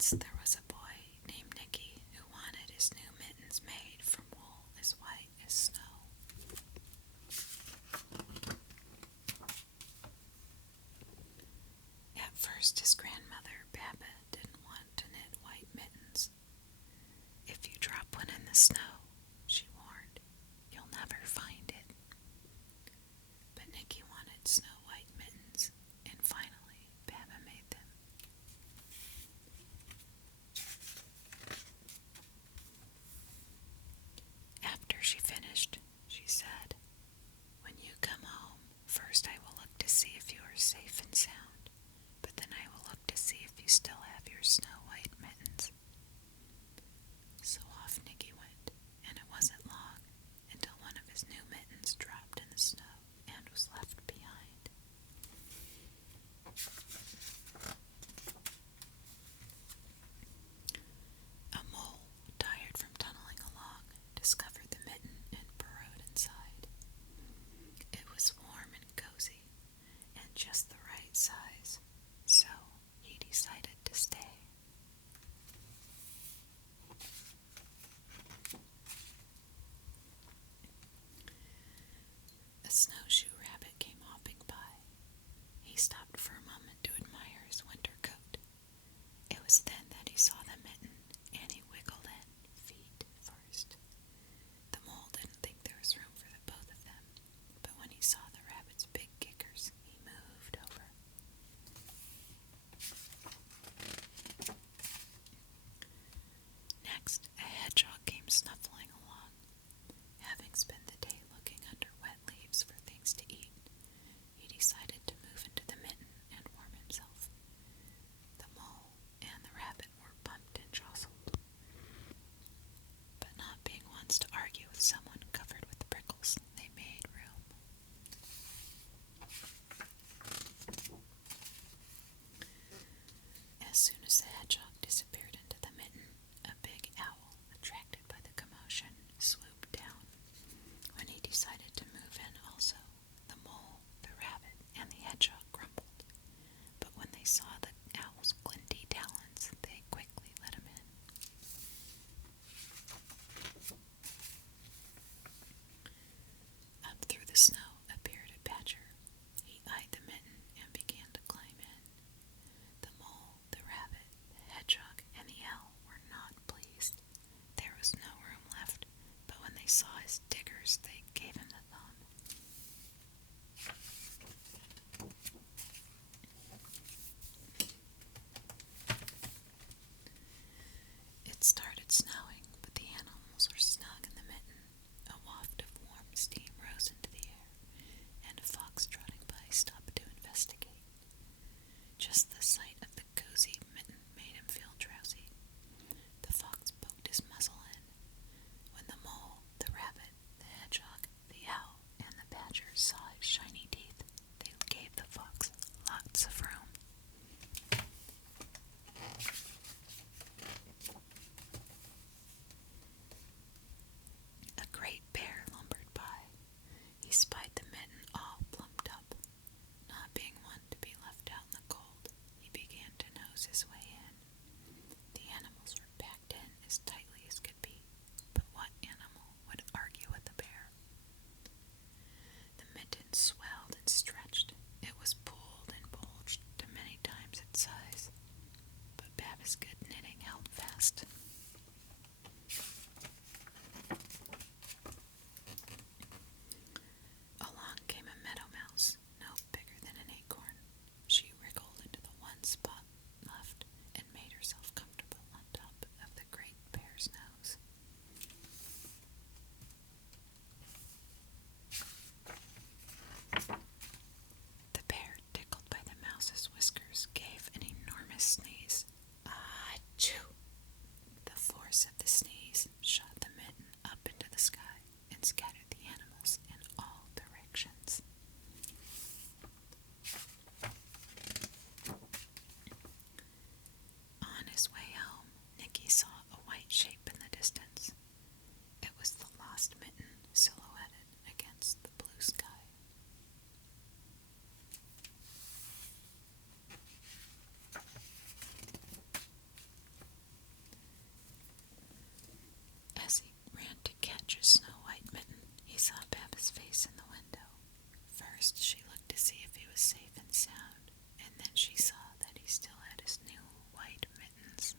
Once there was a boy named Nicky who wanted his new mittens made from wool as white as snow. At first, his grandmother, Baba, didn't want to knit white mittens. "If you drop one in the snow," she warned, "you'll never find it." But Nicky wanted snow-white mittens, and finally, Baba made them. After she finished, she said, "When you come home, first I will look to see if you are safe and sound, but then I will look to see if you still have your snow-white mittens." So off Nicky went, and it wasn't long until one of his new mittens dropped in the snow and was left behind. A mole, tired from tunneling along, discovered the mitten and burrowed inside. It was warm and cozy, and just the right size, so he decided to stay. A snowshoe rabbit came hopping by. He stopped for a moment to admire his winter coat. It was then that he saw the mitten, and he wiggled in, feet first. The mole didn't think there was room for the both of them, but when he saw the rabbit's big kickers, he moved over. Next, a hedgehog came snuffling along. Having spent the day looking under wet leaves for things to eat, he decided to move into the mitten and warm himself. The mole and the rabbit were bumped and jostled, but not being ones to argue with someone covered with prickles, they made room. As soon as the hedgehog disappeared into the mitten, a big owl, attracted by the commotion, swooped down. When he decided to move in also, the mole, the rabbit, and the hedgehog grumbled, but when they saw the owl's glinty talons, they quickly let him in. Up through the snow appeared a badger. He eyed the mitten and began to climb in. The mole, the rabbit, the hedgehog, and the owl were not pleased. There was no room left, but when they saw his diggers, they gave him the thumb. It started snowing, but the animals were snug in the mitten. A waft of warm steam rose into the air, and a fox trotting by stopped to investigate. Just the sight of the cozy mitten made him feel drowsy. The fox poked his muzzle in. When the mole, the rabbit, the hedgehog, the owl, and the badger saw his shiny teeth, they gave the fox lots of room. A great bear lumbered by. He spied the mitten all plumped up. Not being one to be left out in the cold, he began to nose his way in. The animals were packed in as tightly as could be, but what animal would argue with a bear? The mitten swelled and stretched. It was pulled and bulged to many times its size, but Baba's good knitting held fast. Along came a meadow mouse, no bigger than an acorn. She wriggled into the one spot left ran to catch a snow-white mitten. He saw Baba's face in the window. First, she looked to see if he was safe and sound, and then she saw that he still had his new white mittens.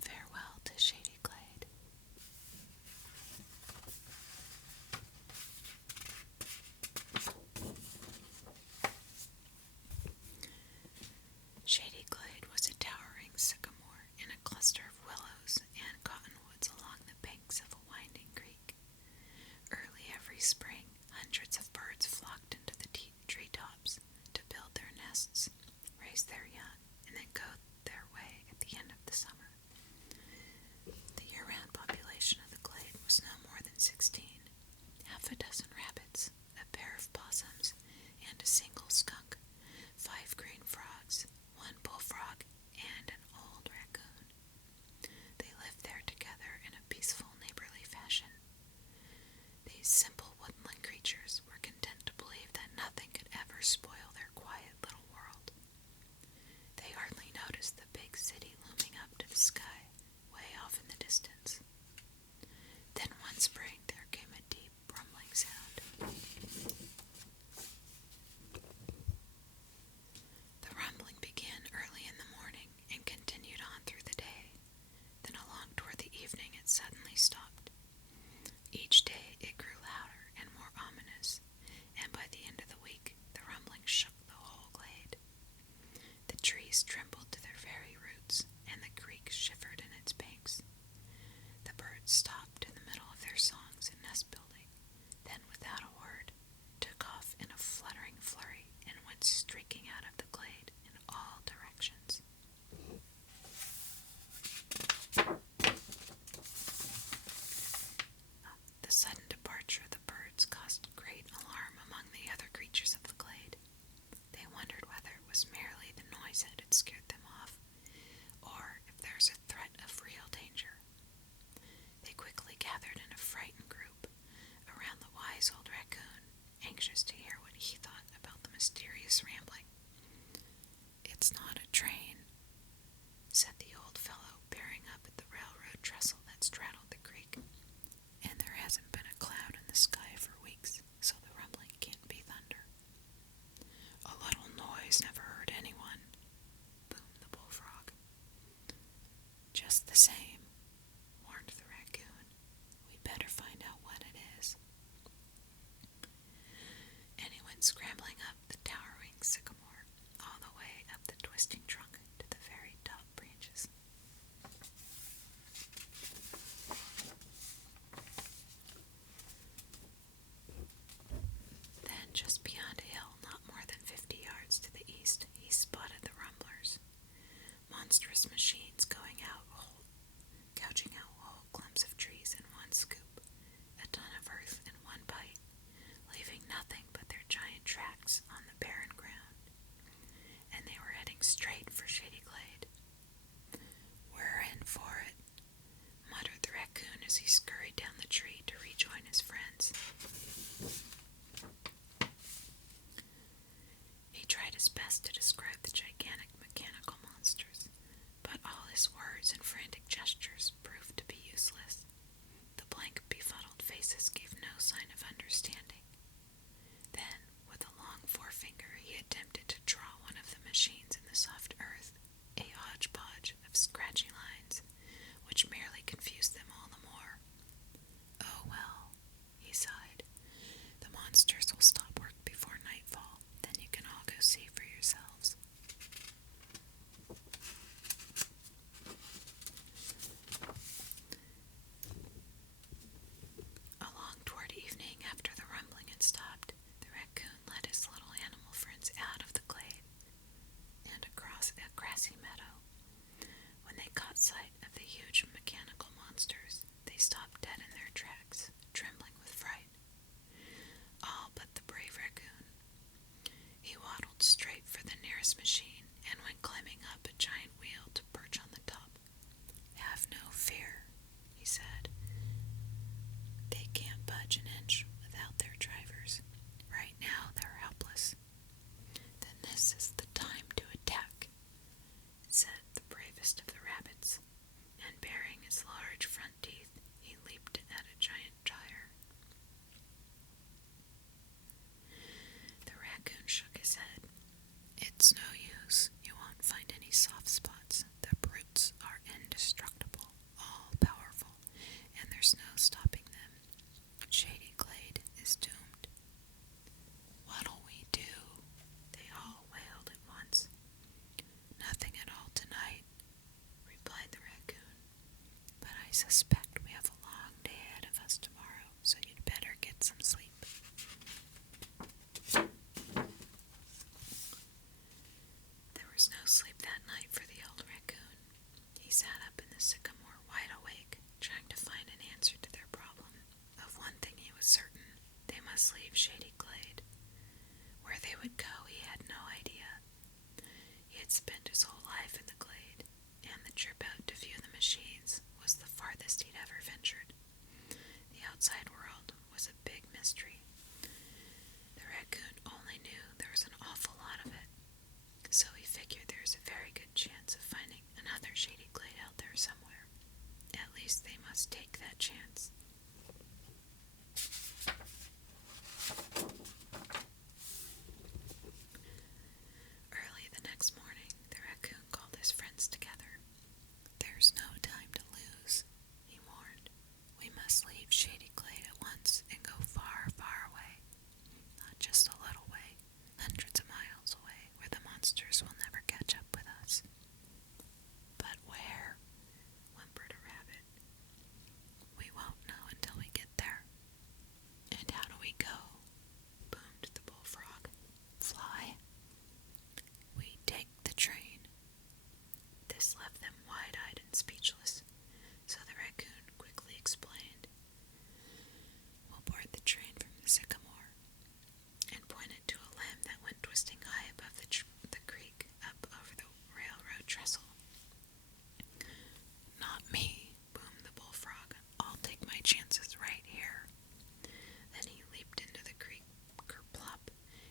Farewell to Shady Glade. Shady Glade was a towering sycamore in a cluster of willows and cottonwoods along the banks of a winding creek. Early every spring, hundreds of birds flocked into the treetops to build their nests, raise their young, and then go their way at the end of the summer. The year-round population of the glade was no more than 16, half a dozen rabbits, a pair of possums, and a single skunk, 5 green frogs, 1 bullfrog, and an old raccoon. They lived there together in a peaceful, neighborly fashion. These simple woodland creatures were content to believe that nothing could ever spoil their quiet little world. They hardly noticed the big city looming up to the sky, way off in the distance. Then one spring there came a deep rumbling sound. The rumbling began early in the morning and continued on through the day. Then along toward the evening it suddenly stopped. Each day it grew louder and more ominous, and by the end of the week the rumbling shook the whole glade. The trees trembled to their very roots, and the creek shivered in its banks. The birds stopped in the middle of their songs and nest building, then without a word took off in a fluttering flurry and went streaking out of the glade in all directions. The sudden departure of the birds caused great alarm among the other creatures of the glade. They wondered whether it was merely the noise that had scared them off, or if there was a threat of real danger. They quickly gathered in a frightened group around the wise old raccoon, anxious to hear what he thought about the mysterious rambling. "It's not a train," said the old fellow, bearing up at the railroad trestle that straddled the creek. "And there hasn't been a cloud in the sky for weeks, so the rumbling can't be thunder." "A little noise never hurt anyone," boomed the bullfrog. "Just the same," warned the raccoon, "we'd better find out what it is." And he went scrambling up the towering sycamore, all the way up the twisting trunk to the very top branches. Then, just beyond a hill, not more than 50 yards to the east, he spotted the rumblers. Monstrous machines gouging out whole clumps of trees in one scoop, a ton of earth in one bite, leaving nothing but their giant tracks on the barren ground. And they were heading straight for Shady Glade. "We're in for it," muttered the raccoon as he scurried down the tree to rejoin his friends. He tried his best to describe the gigantic mechanical monsters, but all his words and frantic gestures proved to be useless. The blank, befuddled faces gave no sign of understanding. Then, with a long forefinger, he attempted to draw one of the machines in the soft earth, a hodgepodge of scratchy lines, which merely confused them all the more. "Oh well," he sighed. "The monsters will stop work before nightfall, then you can all go see for yourselves." Along toward evening, after the rumbling had stopped, the raccoon led his little animal friends out of the glade and across a grassy meadow. When they caught sight of the huge mechanical monsters, they stopped dead in their tracks, trembling with fright. All but the brave raccoon. He waddled straight for the nearest machine and went climbing up a giant wheel to perch on the top. "Have no fear," he said. "They can't budge an inch without their drivers. Right now they're helpless. Then this certain they must leave Shady Glade. Where they would go, he had no idea. He had spent his whole life in the glade, and the trip out to view the machines was the farthest he'd ever ventured. The outside world was a big mystery. The raccoon only knew there was an awful lot of it, so he figured there was a very good chance of finding another Shady Glade out there somewhere. At least they must take that chance. Early the next morning, the raccoon called his friends together. "There's no time to lose," he warned. "We must leave Shady Glade at once and go far, far away. Not just a little way, hundreds of miles away, where the monsters will never catch up with us." "But where?" whimpered a rabbit. "We won't know until we get there." "And how do we go?" boomed the bullfrog. "Fly?" "We take the train." This left them wide-eyed and speechless, so the raccoon quickly explained. "We'll board the train from the sycamore," and pointed to a limb that went twisting high above the creek up over the railroad trestle. "Not me," boomed the bullfrog. "I'll take my chances right here." Then he leaped into the creek, kerplop,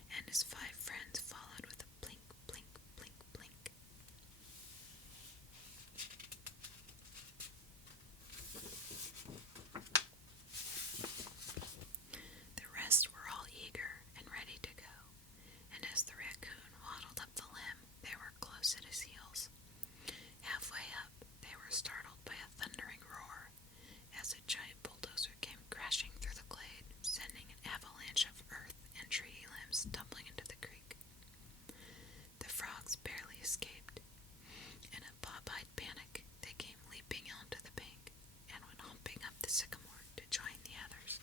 and his 5 friends followed with a blink, blink, blink, blink. The rest were all eager and ready to go, and as the raccoon waddled up the limb, they were close at his heels. Halfway up, they were startled by a thundering roar as a giant bulldozer came crashing through the glade, sending an avalanche of earth and tree limbs tumbling into the creek. The frogs barely escaped. In a pop-eyed panic, they came leaping onto the bank and went humping up the sycamore to join the others.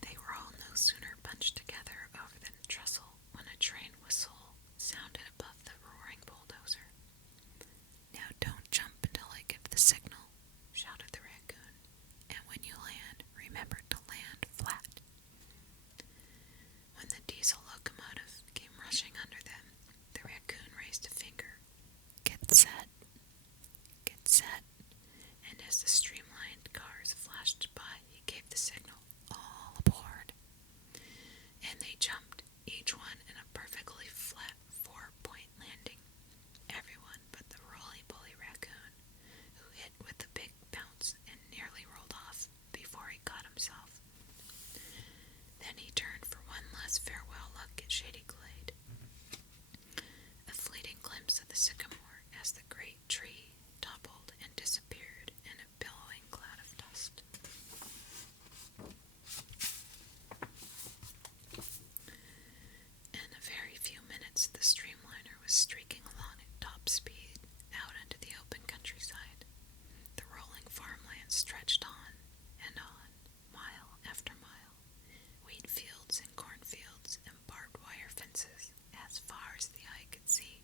They were all no sooner bunched together over the trestle when a train whistle sounded above the roaring bulldozer. "Now don't jump until I give the signal," shouted the raccoon, "and when you land, remember to land flat." When the diesel locomotive came rushing under them, the raccoon raised a finger. "Get set. Get set." And as the streamlined cars flashed by, he gave the signal, "All aboard." And they jumped, each one in a perfectly flat 4-point landing. Everyone but the roly-poly raccoon, who hit with a big bounce and nearly rolled off before he caught himself. Then he turned for one last farewell look at Shady Glade. A fleeting glimpse of the sycamore as the great tree toppled and disappeared in a billowing cloud of dust. In a very few minutes, the streamliner was streaking along at top speed out into the open countryside. The rolling farmland stretched on, mile after mile, wheat fields and cornfields and barbed wire fences as far as the eye could see.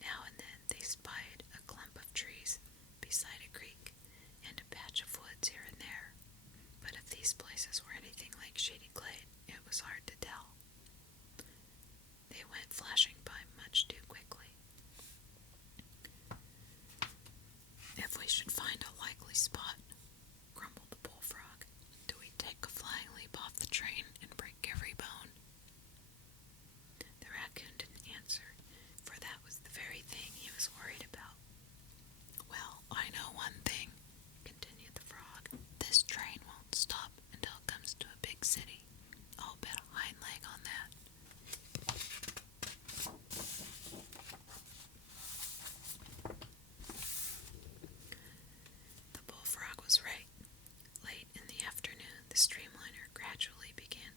Now and then they spied a clump of trees beside a creek and a patch of woods here and there, but if these places were anything like Shady Glade, it was hard to tell. They went flashing by much too quickly. "If we should find a likely spot," grumbled the bullfrog, "do we take a flying leap off the train and break every bone?" The raccoon didn't answer, for that was the very thing he was worried about. "Well, I know one thing," continued the frog. "This train won't stop until it comes to a big city. I'll bet a hind leg on that." The bullfrog was right. Late in the afternoon, the streamliner gradually began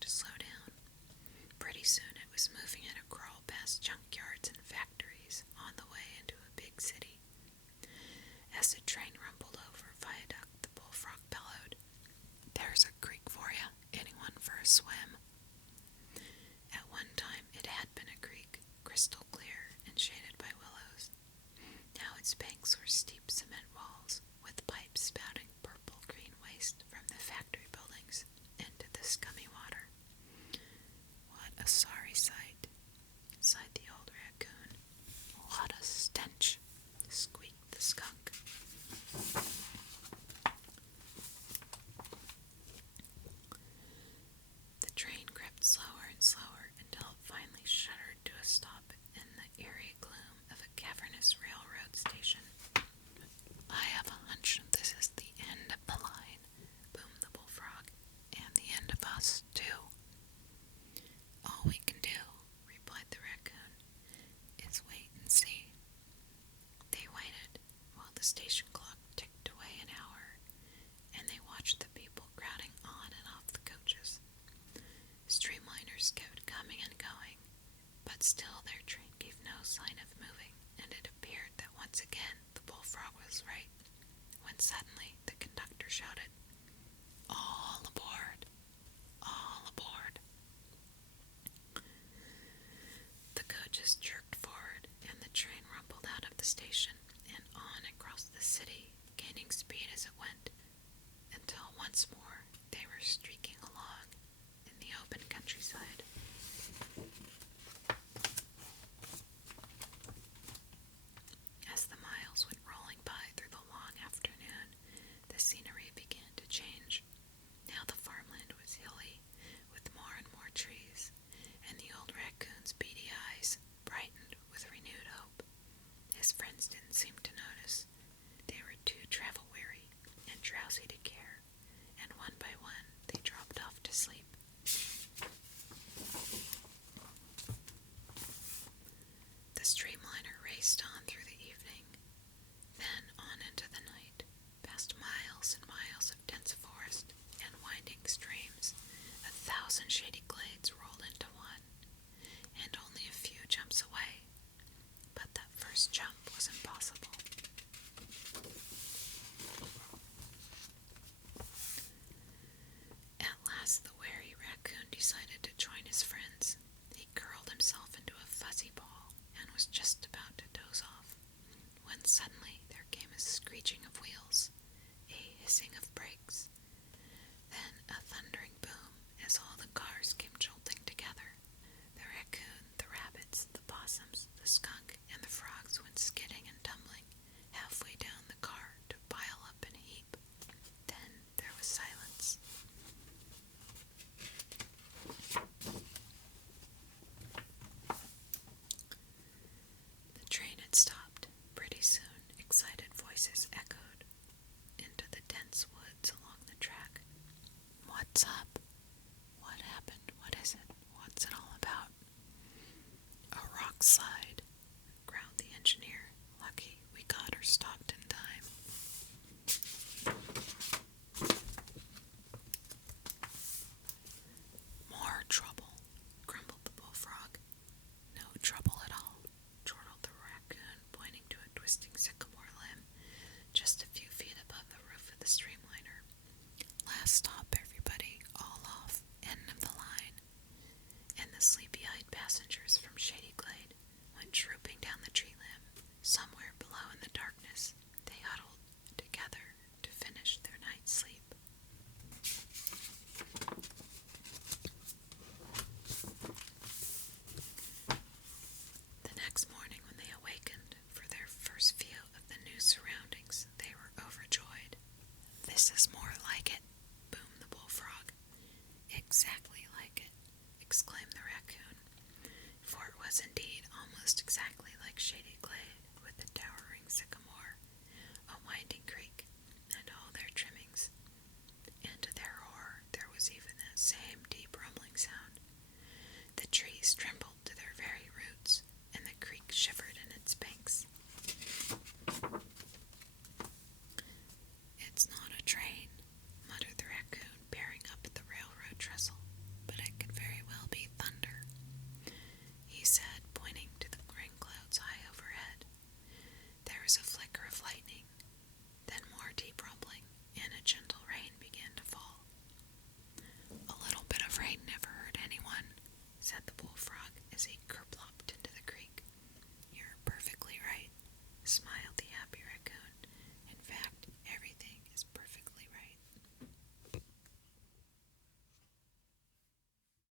that station. I have a hunch this is the end of the line, boomed the bullfrog, and the end of us, too. All we can do, replied the raccoon, is wait and see. They waited while the station clock ticked away an hour, and they watched the people crowding on and off the coaches. Streamliners kept coming and going, but still their train gave no sign of moving, and it appeared that once again the bullfrog was right, when suddenly the conductor shouted, "All aboard! All aboard!" The coaches jerked forward, and the train rumbled out of the station and on across the city, gaining speed as it went, until once more they were streaking along in the open countryside. As the miles went rolling by through the long afternoon, the scenery began to change. Now the farmland was hilly, with more and more trees, and the old raccoon's beady eyes brightened with renewed hope. His friends didn't seem to notice. They were too travel-weary and drowsy to care, and one by one they dropped off to sleep. The streamliner raced on through the evening, then on into the night, past miles and miles of dense forest and winding streams. 1,000 shady glades rolled into one, and only a few jumps away. But that first jump was impossible. At last the wary raccoon decided to join his friends. He curled himself into a fuzzy ball and was just about to doze off, when suddenly there came a screeching of wheels, a hissing of brakes, then a thundering boom as all the cars came jolting together. The raccoon, the rabbits, the possums, the skunk, and the frogs went skidding and tumbling halfway down the car to pile up in a heap. Then there was silence. The train had stopped. Pretty soon, excited voices echoed into the dense woods along the track. "What's up?"